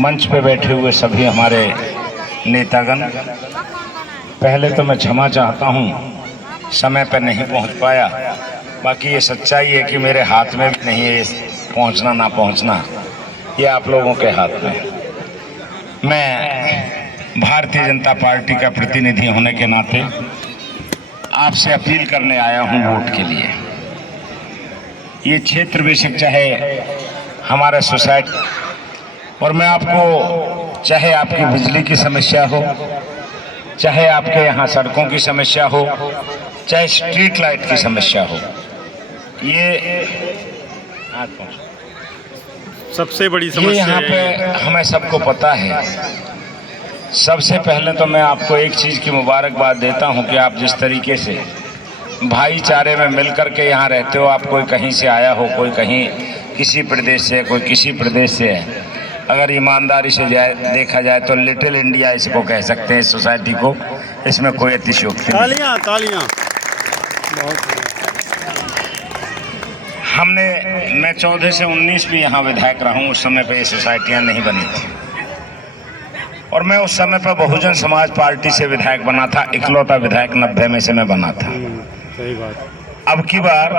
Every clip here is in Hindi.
मंच पे बैठे हुए सभी हमारे नेतागण, पहले तो मैं क्षमा चाहता हूँ समय पर नहीं पहुँच पाया। बाकी ये सच्चाई है कि मेरे हाथ में भी नहीं है पहुँचना ना पहुँचना, ये आप लोगों के हाथ में। मैं भारतीय जनता पार्टी का प्रतिनिधि होने के नाते आपसे अपील करने आया हूँ वोट के लिए। ये क्षेत्र बेशक चाहे हमारा सोसाइटी, और मैं आपको, चाहे आपकी बिजली की समस्या हो, चाहे आपके यहाँ सड़कों की समस्या हो, चाहे स्ट्रीट लाइट की समस्या हो, ये सबसे बड़ी समस्या यहाँ पे हमें सबको पता है। सबसे पहले तो मैं आपको एक चीज़ की मुबारकबाद देता हूँ कि आप जिस तरीके से भाईचारे में मिलकर के यहाँ रहते हो, आप कोई कहीं से आया हो, कोई कहीं किसी प्रदेश से, कोई किसी प्रदेश से है, अगर ईमानदारी से देखा जाए तो लिटिल इंडिया इसको कह सकते हैं, इस सोसाइटी को। इसमें कोई अतिशयोक्ति नहीं। तालियां तालियां। मैं 14 से 19 भी यहाँ विधायक रहा हूँ। उस समय पे ये सोसाइटियाँ नहीं बनी थी, और मैं उस समय पर बहुजन समाज पार्टी से विधायक बना था, इकलौता विधायक 90 में से मैं बना था। सही बात। अब की बार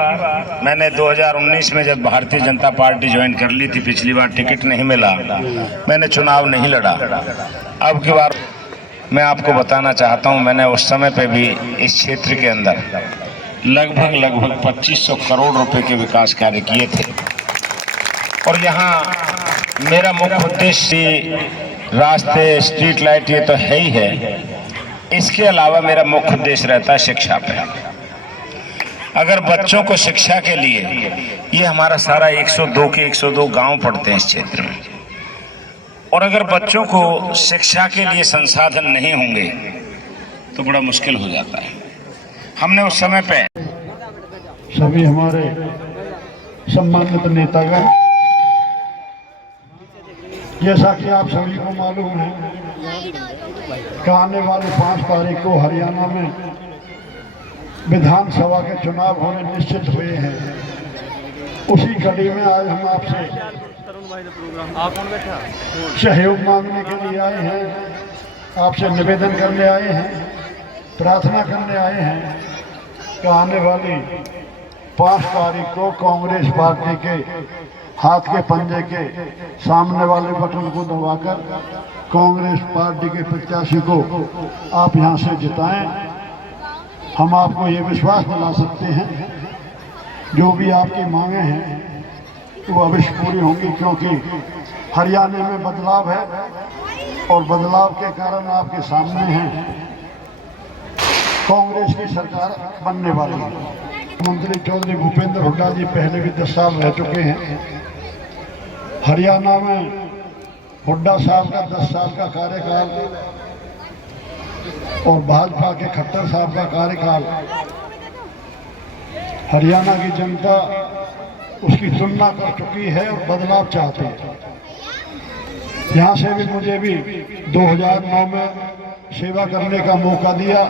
मैंने 2019 में जब भारतीय जनता पार्टी ज्वाइन कर ली थी, पिछली बार टिकट नहीं मिला, मैंने चुनाव नहीं लड़ा। अब की बार मैं आपको बताना चाहता हूं, मैंने उस समय पे भी इस क्षेत्र के अंदर लगभग 2500 करोड़ रुपए के विकास कार्य किए थे। और यहाँ मेरा मुख्य उद्देश्य रास्ते, स्ट्रीट लाइट ये तो है ही है, इसके अलावा मेरा मुख्य उद्देश्य रहता है शिक्षा पे। अगर बच्चों को शिक्षा के लिए, ये हमारा सारा 102 के 102 गांव पड़ते हैं इस क्षेत्र में, और अगर बच्चों को शिक्षा के लिए संसाधन नहीं होंगे तो बड़ा मुश्किल हो जाता है। हमने उस समय पे सभी हमारे सम्मानित नेतागण, जैसा कि आप सभी को मालूम है कि आने वाली 5 तारीख को हरियाणा में विधानसभा के चुनाव होने निश्चित हुए हैं। उसी कड़ी में आज हम आपसे सहयोग मांगने के लिए आए हैं, आपसे निवेदन करने आए हैं, प्रार्थना करने आए हैं कि आने वाली 5 तारीख को कांग्रेस पार्टी के हाथ के पंजे के सामने वाले बटन को दबाकर कांग्रेस पार्टी के प्रत्याशी को आप यहां से जिताएं। हम आपको ये विश्वास दिला सकते हैं जो भी आपकी मांगे हैं वो अवश्य पूरी होंगी, क्योंकि हरियाणा में बदलाव है और बदलाव के कारण आपके सामने हैं कांग्रेस की सरकार बनने वाली है। मंत्री चौधरी भूपेंद्र हुड्डा जी पहले भी 10 साल रह चुके हैं हरियाणा में। हुड्डा साहब का 10 साल का कार्यकाल और भाजपा के खट्टर साहब का कार्यकाल, हरियाणा की जनता उसकी तुलना कर चुकी है और बदलाव चाहती है। यहाँ से भी मुझे भी 2009 में सेवा करने का मौका दिया।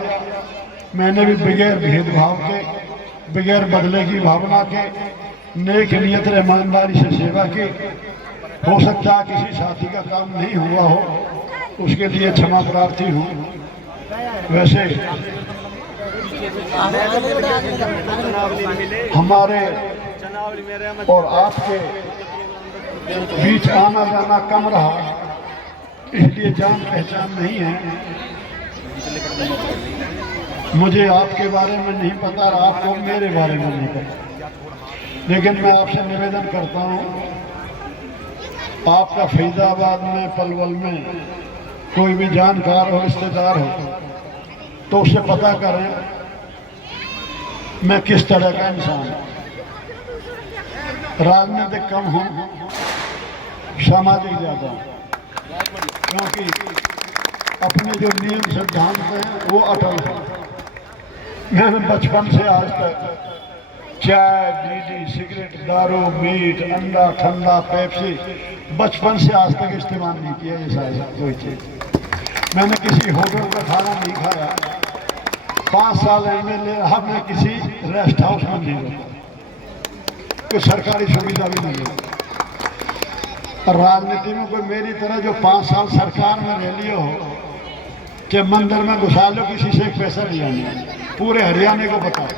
मैंने भी बगैर भेदभाव के, बगैर बदले की भावना के, नेक नियत ईमानदारी से सेवा की। हो सकता है किसी साथी का काम नहीं हुआ हो, उसके लिए क्षमा प्रार्थी हूँ। वैसे हमारे और आपके बीच आना जाना कम रहा, इसलिए जान पहचान नहीं है। मुझे आपके बारे में नहीं पता और आपको मेरे बारे में नहीं पता, लेकिन मैं आपसे निवेदन करता हूँ, आपका फरीदाबाद में, पलवल में कोई भी जानकार और रिश्तेदार हो तो उससे पता करें मैं किस तरह का इंसान हूँ। राजनीतिक कम हूँ, सामाजिक ज़्यादा हूँ, क्योंकि अपने जो नियम सिद्धांत हैं वो अटल है। मैंने बचपन से आज तक चाय, बीड़ी, सिगरेट, दारू, मीट, अंडा, ठंडा, पेप्सी, बचपन से आज तक इस्तेमाल नहीं किया। ये सारी कोई चीज़ मैंने किसी होटल का खाना नहीं खाया। 5 साल MLA रहा, मैं किसी रेस्ट हाउस में नहीं रुका, कोई सरकारी सुविधा भी नहीं है। और राजनीति में कोई मेरी तरह जो 5 साल सरकार में रह लियो हो कि मंदिर में घुसा लो, किसी से एक पैसा लिया नहीं, पूरे हरियाणा को पता है।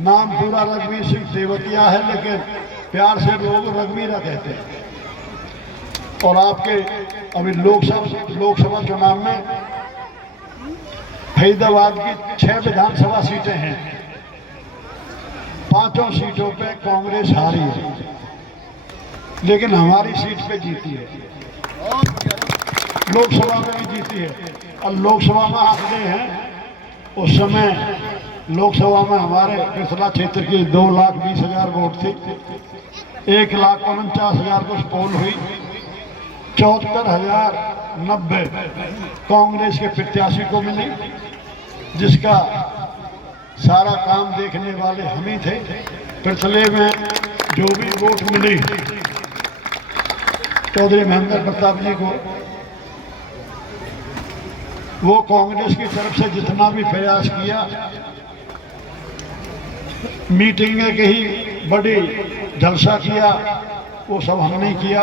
नाम पूरा रघुवीर सिंह तेवतिया है, लेकिन प्यार से लोग रघुवीरा कहते हैं। और आपके अभी लोकसभा चुनाव में फरीदाबाद की 6 विधानसभा सीटें हैं, 5 सीटों पे कांग्रेस हारी है, लेकिन हमारी सीट पे जीती है, लोकसभा में भी जीती है। और लोकसभा में आंकड़े हैं, उस समय लोकसभा में हमारे पिछला क्षेत्र की 2,20,000 वोट थी, 1,49,000 कुछ पोल हुई, 74,090 कांग्रेस के प्रत्याशी को मिली, जिसका सारा काम देखने वाले हम ही थे। पिछले में जो भी वोट मिली चौधरी महेंद्र प्रताप जी को, वो कांग्रेस की तरफ से जितना भी प्रयास किया, मीटिंगें कही, बड़ी जलसा किया, वो सब हमने किया।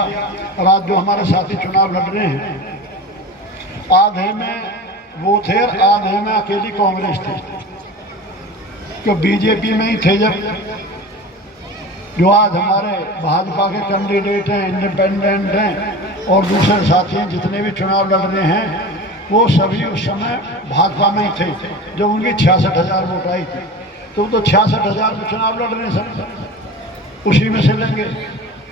और आज जो हमारे साथी चुनाव लड़ रहे हैं, आधे में वो थे और आधे में अकेली कांग्रेस थी, क्यों बीजेपी में ही थे। जब जो आज हमारे भाजपा के कैंडिडेट हैं, इंडिपेंडेंट हैं और दूसरे साथी हैं, जितने भी चुनाव लड़ रहे हैं, वो सभी उस समय भाजपा में ही थे। जब उनकी 66,000 वोट आई थी, तो 66,000 में चुनाव लड़ रहे हैं, सब उसी में से लेंगे,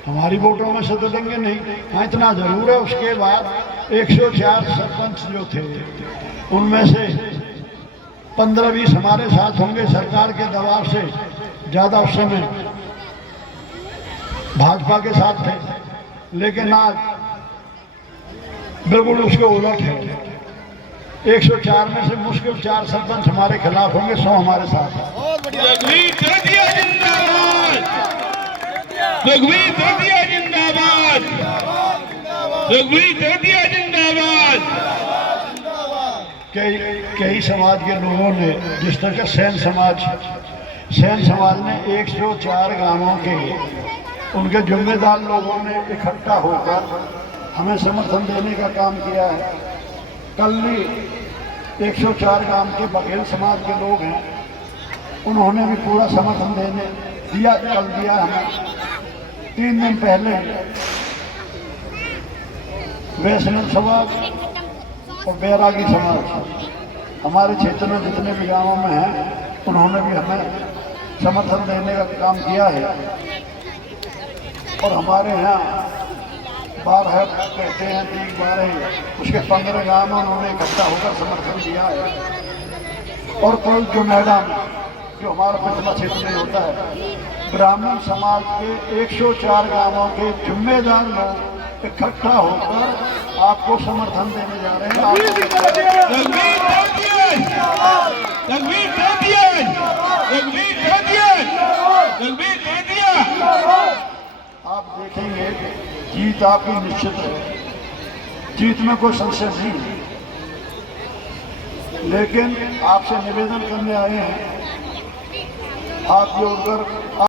हमारी वोटों में से तो लेंगे नहीं। हाँ, इतना जरूर है। उसके बाद 104 सरपंच जो थे, उनमें से 15-20 हमारे साथ होंगे, सरकार के दबाव से ज़्यादा उस समय भाजपा के साथ थे। लेकिन आज बिल्कुल उसके उलट है, 104 में से मुश्किल 4 सरपंच हमारे खिलाफ होंगे, 100 हमारे साथ हैं। रघुवीर दतिया जिंदाबाद, रघुवीर दतिया जिंदाबाद, रघुवीर दतिया जिंदाबाद। कई समाज के लोगों ने, जिस तरह सेन समाज ने 104 गांवों के उनके जिम्मेदार लोगों ने इकट्ठा होकर हमें समर्थन देने का काम किया है। कल भी 104 गांव के बघेल समाज के लोग हैं, उन्होंने भी पूरा समर्थन दिया, कल दिया हमें। 3 दिन पहले वैष्णव समाज और बैरागी समाज हमारे क्षेत्र में जितने भी गांवों में हैं, उन्होंने भी हमें समर्थन देने का काम किया है। और हमारे यहाँ 12 कहते हैं, 12 उसके 15 गांव में उन्होंने इकट्ठा होकर समर्थन दिया है। और कोई जो मैदान जो हमारा पिछला क्षेत्र में होता है, ब्राह्मण समाज के 104 गांवों के जिम्मेदार लोग इकट्ठा होकर आपको समर्थन देने जा रहे हैं। आप देखेंगे जीत आपकी निश्चित है, जीत में कोई संशय नहीं है। लेकिन आपसे निवेदन करने आए हैं, हाथ जोड़कर